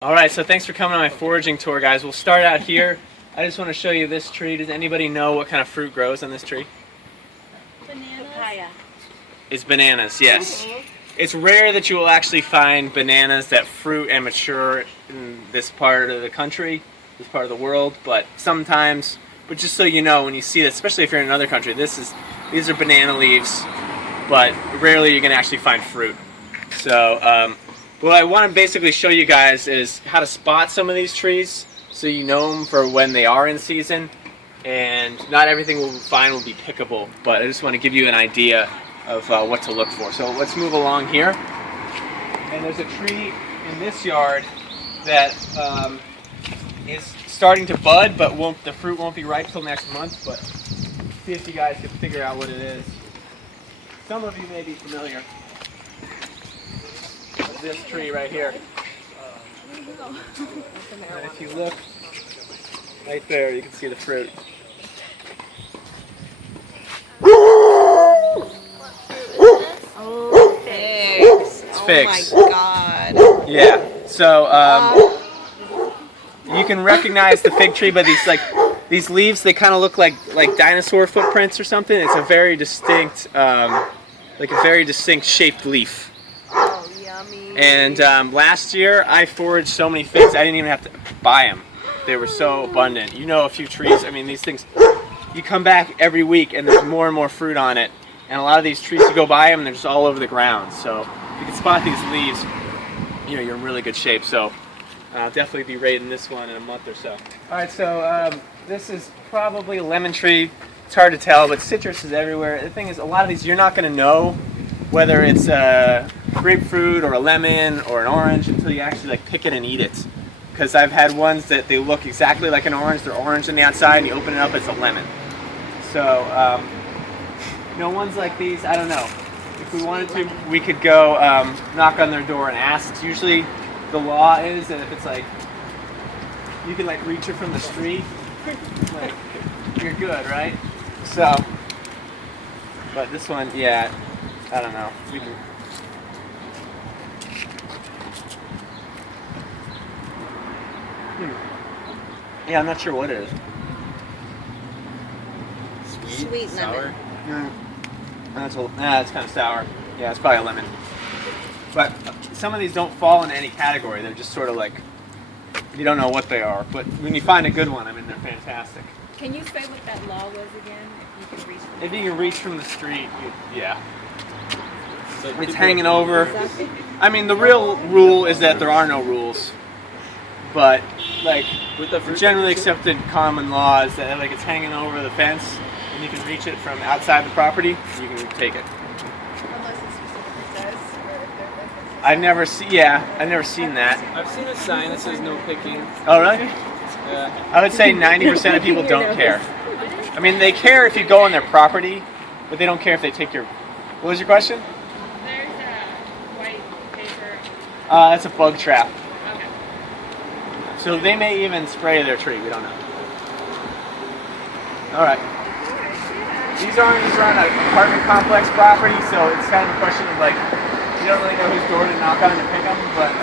Alright, so thanks for coming on my foraging tour, guys. We'll start out here. I just want to show you this tree. Does anybody know what kind of fruit grows on this tree? Bananas. It's bananas, yes. It's rare that you will actually find bananas that fruit and mature in this part of the country, this part of the world, but sometimes, but just so you know, when you see this, especially if you're in another country, these are banana leaves, but rarely you're going to actually find fruit. So, what I want to basically show you guys is how to spot some of these trees so you know them for when they are in season, and not everything we'll find will be pickable, but I just want to give you an idea of what to look for. So let's move along here. And there's a tree in this yard that is starting to bud, but the fruit won't be ripe till next month, but see if you guys can figure out what it is. Some of you may be familiar. This tree right here. And if you look right there, you can see the fruit. Oh, figs. It's figs. Oh my god. Yeah. So you can recognize the fig tree, but these leaves, they kind of look like dinosaur footprints or something. It's a very distinct, shaped leaf. And last year, I foraged so many figs, I didn't even have to buy them. They were so abundant. You know, a few trees, I mean, these things, you come back every week and there's more and more fruit on it. And a lot of these trees, you go by them and they're just all over the ground. So if you can spot these leaves, you know, you're in really good shape. So I'll definitely be raiding this one in a month or so. All right, so this is probably a lemon tree. It's hard to tell, but citrus is everywhere. The thing is, a lot of these, you're not going to know whether it's a grapefruit or a lemon or an orange until you actually pick it and eat it. Because I've had ones that they look exactly like an orange. They're orange on the outside, and you open it up, it's a lemon. So, you know, ones like these, I don't know. If we wanted to, we could go knock on their door and ask. It's usually, the law is that if it's you can reach it from the street, you're good, right? So, but this one, yeah. I don't know. We can. Yeah, I'm not sure what it is. Sweet sour. It's kind of sour. Yeah, it's probably a lemon. But some of these don't fall into any category. They're just sort of you don't know what they are. But when you find a good one, I mean, they're fantastic. Can you say what that law was again? If you can reach from the street, yeah. So it's hanging over. I mean, the real rule is that there are no rules, but the generally accepted common law is that it's hanging over the fence and you can reach it from outside the property, you can take it. Unless it specifically says, or if they're I've never seen that. I've seen a sign that says no picking. Oh, really? Yeah. I would say 90% of people don't care. I mean, they care if you go on their property, but they don't care if they take your. What was your question? There's a white paper. That's a bug trap. Okay. So they may even spray their tree. We don't know. All right. These oranges are on an apartment complex property, so it's kind of a question of you don't really know whose door to knock on to pick them. But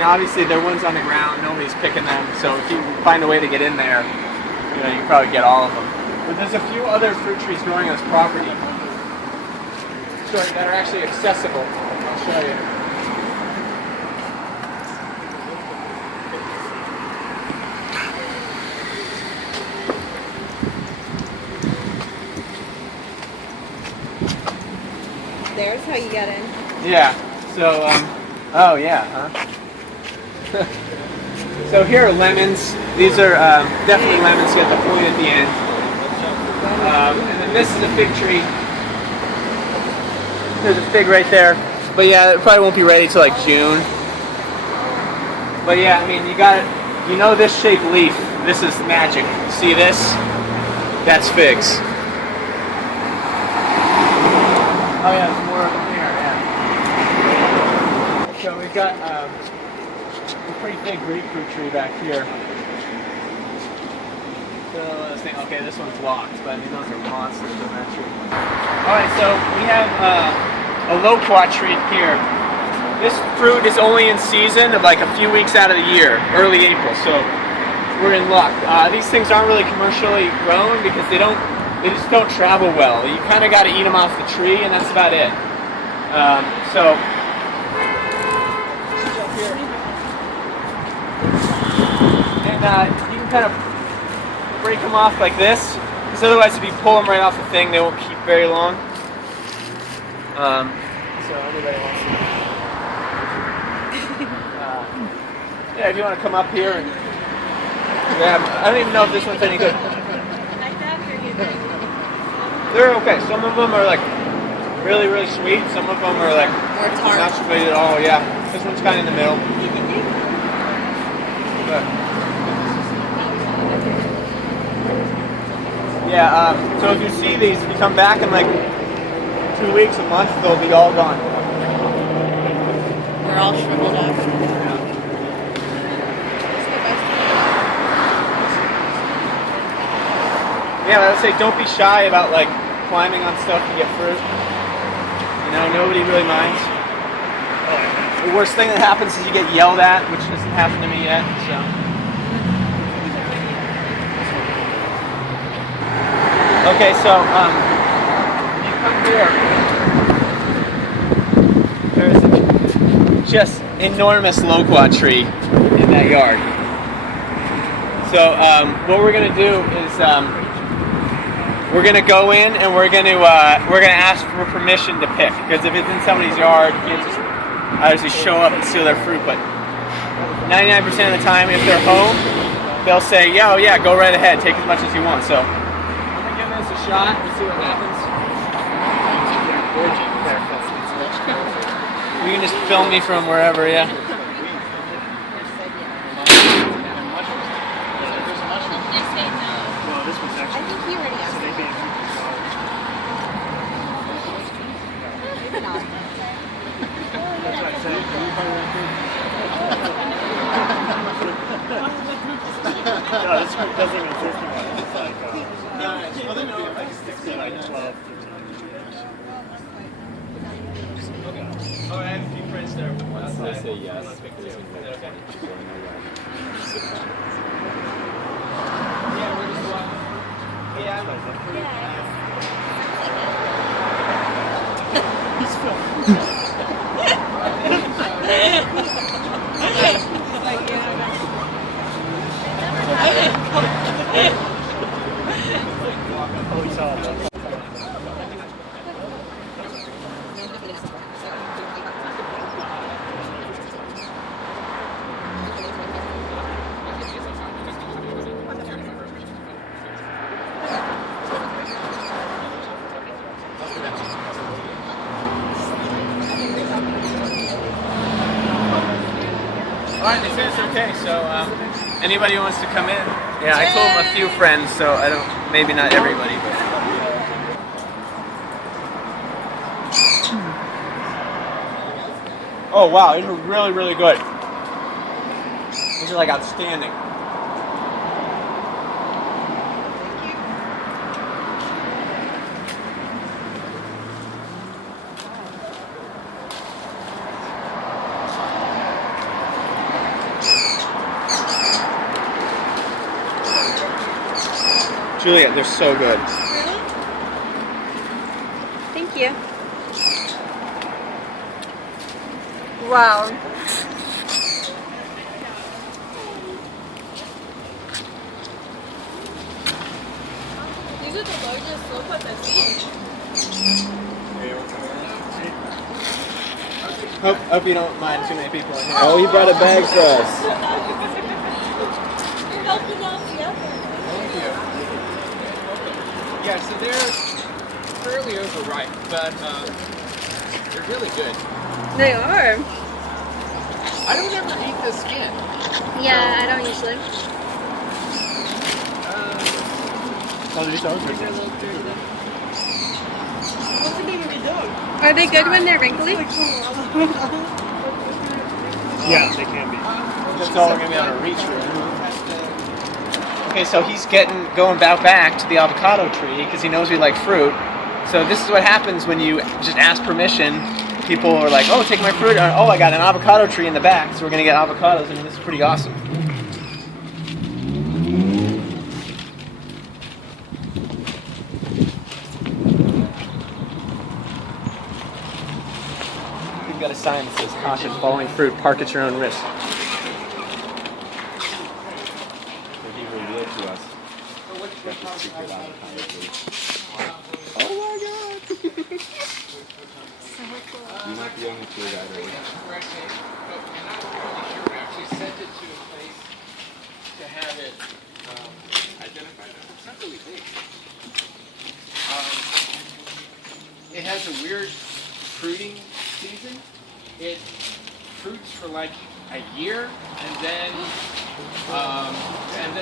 obviously they're ones on the ground. Nobody's picking them. So if you find a way to get in there, you can probably get all of them. But there's a few other fruit trees growing on this property. That are actually accessible. I'll show you. There's how you get in. Yeah. So, oh yeah, huh? So here are lemons. These are definitely lemons. You got the point at the end. And then this is a fig tree. There's a fig right there. But yeah, it probably won't be ready till June. But yeah, I mean, you know this shaped leaf. This is magic. See this? That's figs. Oh yeah, there's more of them here, yeah. So we've got a pretty big grapefruit tree back here. So let's think, okay, this one's locked, but I mean, those are monsters in that tree. Alright, so we have a loquat tree here. This fruit is only in season of like a few weeks out of the year, early April, so we're in luck. These things aren't really commercially grown because they just don't travel well. You kind of got to eat them off the tree, and that's about it. And you can kind of break them off like this, because otherwise if you pull them right off the thing, they won't keep very long. So anybody wants to... yeah, if you want to come up here and grab... I don't even know if this one's any good. They're okay. Some of them are like really, really sweet. Some of them are like More tart. not sweet at all. Yeah, this one's kind of in the middle. But, yeah. So if you see these, if you come back in like 2 weeks, a month, they'll be all gone. We're all shriveled up. Yeah, I would say don't be shy about like climbing on stuff to get fruit. You know, nobody really minds. The worst thing that happens is you get yelled at, which hasn't happened to me yet. So. Okay, so you come here. There's just enormous loquat tree in that yard. So what we're gonna do is we're gonna go in and we're gonna ask for permission to pick, because if it's in somebody's yard, you can't just obviously show up and steal their fruit. But 99% of the time, if they're home, they'll say, "Yeah, oh, yeah, go right ahead, take as much as you want." So I'm gonna give this a shot and see what happens. You can just film me from wherever, yeah. No, this one doesn't exist in one. It's like, Oh, I have a few friends there. Once they say yes, Yeah, we're just walking. Yeah, he's filming. Oh, he saw it. Alright, they said it's okay, so anybody who wants to come in. Yeah, I told a few friends, so I don't, maybe not everybody, but. Oh wow, these are really, really good. These are like outstanding. Juliet, they're so good. Thank you. Wow. These are the largest loquats I've seen. Hope you don't mind too many people in here. oh, he brought a bag for us. You're helping out the other. Yeah, so they're fairly overripe, but they're really good. They are. I don't ever eat the skin. Yeah, I don't usually. Are they good when they're wrinkly? Yeah, they can be. That's all we're gonna be able to reach for. Okay, so he's going about back to the avocado tree because he knows we like fruit. So this is what happens when you just ask permission people are like, oh, take my fruit. Oh, I got an avocado tree in the back, so we're gonna get avocados. I mean, this is pretty awesome. We've got a sign that says, caution, falling fruit, park at your own risk. He revealed to us that the secret avocado tree. Oh my god! You might be on the tour guide already. And I'm not really sure. We actually sent it to a place to have it identified. It's not really big. It has a weird fruiting season. It fruits for like a year and then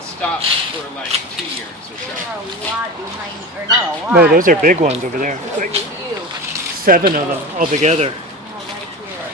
stops for like 2 years or so. There are a lot behind, or not a lot. No, those are but big ones over there. a few. 7 of them altogether. Oh, right here.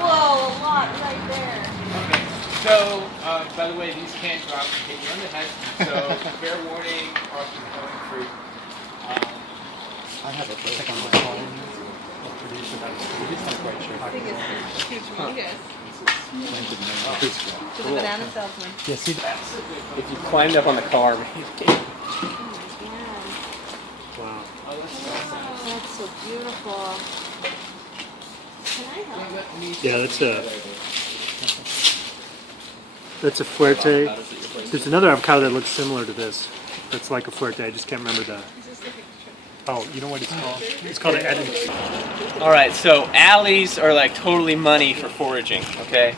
Whoa, a lot right there. Okay. So, by the way, these can't go out and hit you on the head. So, fair warning, caution, falling fruit. I have a first one. I'll produce it. I'm not quite sure. I think it's huge for you guys. It's To the banana salesman. Yeah, see, If you climbed up on the car, maybe. wow. Oh, that's so beautiful. Can I help? Yeah, that's a fuerte. There's another avocado that looks similar to this. That's like a fuerte. I just can't remember the. Oh, you know what it's called? It's called an Edinburgh. All right, so alleys are like totally money for foraging. Okay.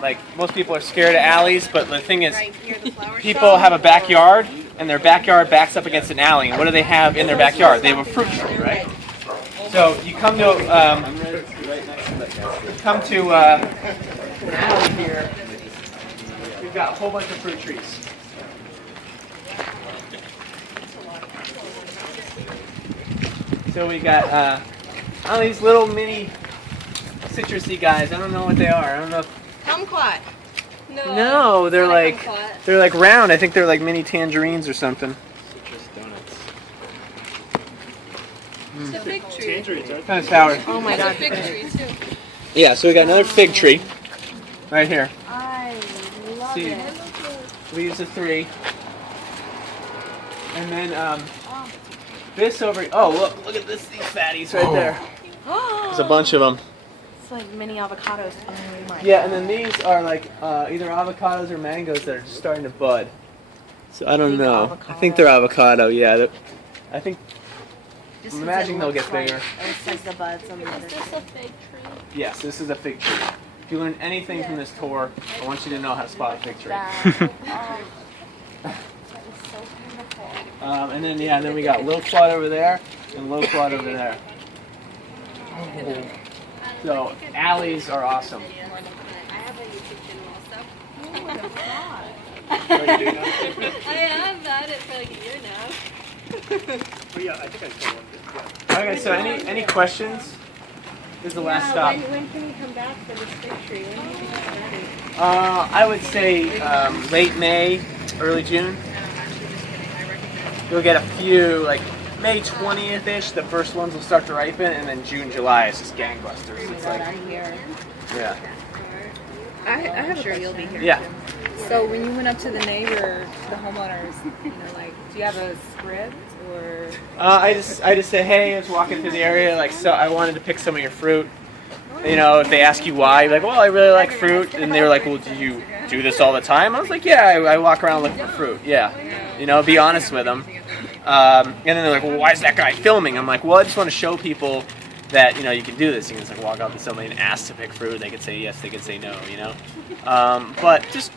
Like most people are scared of alleys, but the thing is, Right near the flower people have a backyard, and their backyard backs up against an alley. And what do they have in their backyard? They have a fruit tree, right? So you come to an alley here. We've got a whole bunch of fruit trees. So we got all these little mini citrusy guys. I don't know what they are. I don't know. Kumquat. No, they're not a like kumquat. round. I think they're like mini tangerines or something. Citrus donuts. It's a fig tree. Kind of sour. Oh my god. It's a fig tree too. Yeah, so we got another fig tree right here. I love See. it. Leaves of 3. And then this over. Oh, look at this. These fatties right there. There's a bunch of them. It's like mini avocados. Oh my Yeah, and then these are like either avocados or mangoes that are just starting to bud. So I don't Big know. avocado. I think they're avocado. Yeah, I think. Just I'm 'cause imagining it they'll get looks like- bigger. It says the buds on the other side. Yes, this is a fig tree. If you learn anything from this tour, I want you to know how to spot a fig tree. That is so beautiful. And then yeah, then we got low plot over there and low plot over there. So alleys are awesome. I have a YouTube channel also. I have had it for like a year now. Oh, yeah, I think I saw one. Okay, so any questions? This is the last stop. When can we come back for this fig tree? When do you think it's ready? I would say late May, early June. You'll get a few, like May 20th-ish, the first ones will start to ripen, and then June, July is just gangbusters. It's like, Here. yeah. I have sure you'll be here. Yeah. So when you went up to the neighbor, the homeowners, like, do you have a script or? I just say, hey, I was walking through the area, like, so I wanted to pick some of your fruit. You know, if they ask you why, you're like, well, I really like fruit, and they were like, well, do you do this all the time? I was like, yeah, I walk around looking for fruit. Yeah, you know, be honest with them. And then they're like, well, why is that guy filming? I'm like, well, I just want to show people that, you know, you can do this. You can just like walk up to somebody and ask to pick fruit. They could say yes, they could say no, you know. But just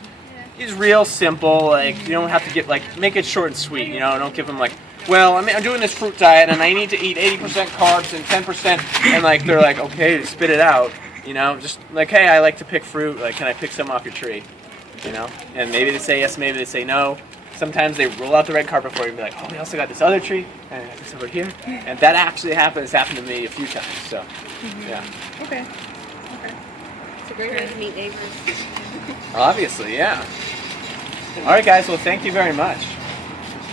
it's real simple. Like, you don't have to get, like, make it short and sweet, you know. Don't give them like, well, I'm doing this fruit diet and I need to eat 80% carbs and 10%, and like they're like, okay, spit it out, you know. Just like, hey, I like to pick fruit. Like, can I pick some off your tree, you know? And maybe they say yes, maybe they say no. Sometimes they roll out the red carpet for you and be like, oh, we also got this other tree and I got this over here, and that actually happened. It's happened to me a few times. So, yeah. Okay. It's a great way to meet neighbors. Obviously, yeah. All right, guys. Well, thank you very much.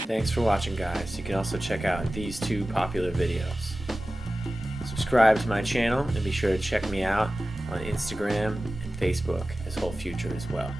Thanks for watching, guys. You can also check out these 2 popular videos. Subscribe subscribe to my channel and be sure to check me out on Instagram and Facebook as Whole Future as well.